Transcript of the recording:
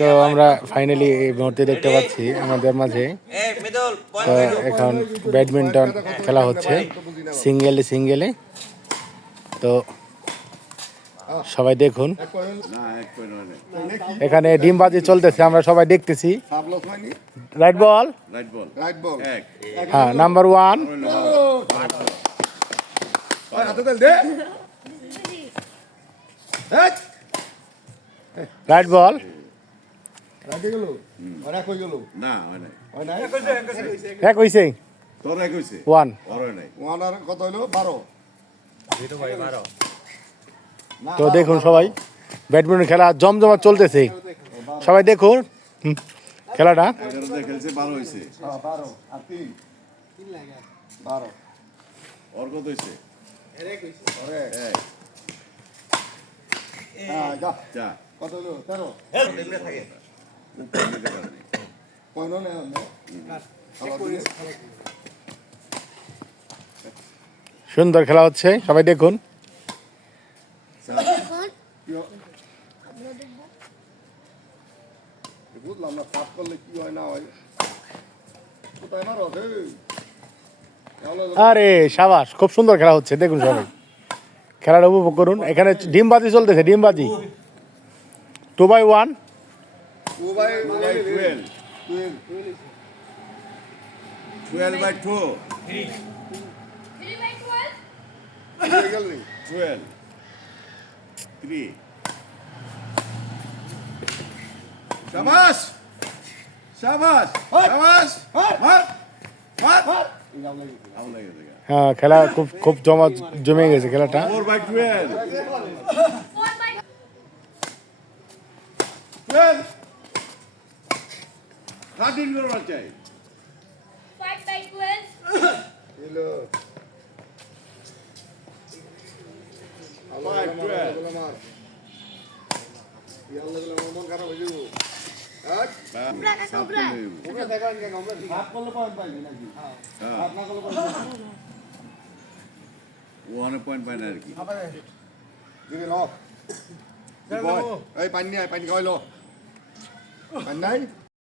তো আমরা ফাইনালি এই মুহূর্তে দেখতে পাচ্ছি আমাদের মাঝে তো এখন ব্যাডমিন্টন খেলা হচ্ছে সিঙ্গেলে তো সবাই দেখুন এখানে ডিমবাজি চলতেছে আমরা সবাই দেখতেছি রাইট বল হ্যাঁ নাম্বার 1 রাইট বল এক হইছে 1 কত হলো 12 তো দেখুন সবাই ব্যাডমিন্টন খেলা জমজমাট চলতেছে সবাই দেখুন খেলাটা খেলছে 12 হইছে 12 আর 3 12 ওর কত হইছে এক হইছে যা যা কত হলো 13 এমনি থাকে কোন না সুন্দর খেলা হচ্ছে সবাই দেখুন বুঝলাম না সাফ করলে কি হয় না হয় কোথায় মারো আরে শাবাশ খুব সুন্দর খেলা হচ্ছে দেখুন সবাই খেলাটা উপভোগ করুন এখানে ডিমবাজি চলতেছে ডিমবাজি 2/1 12/2 12 3 শাবাশ শাবাশ শাবাশ হ্যাঁ খেলা খুব জমে গেছে খেলাটা 4/12 12 13 করতে চাই 5/12 হ্যালো 5/12 মার ইয়াল্লা গুলো মন খারাপ হয়ে যাবো পয়েন্ট পায় না আর কি পানি পানি খাওয়াইলো পানি নাই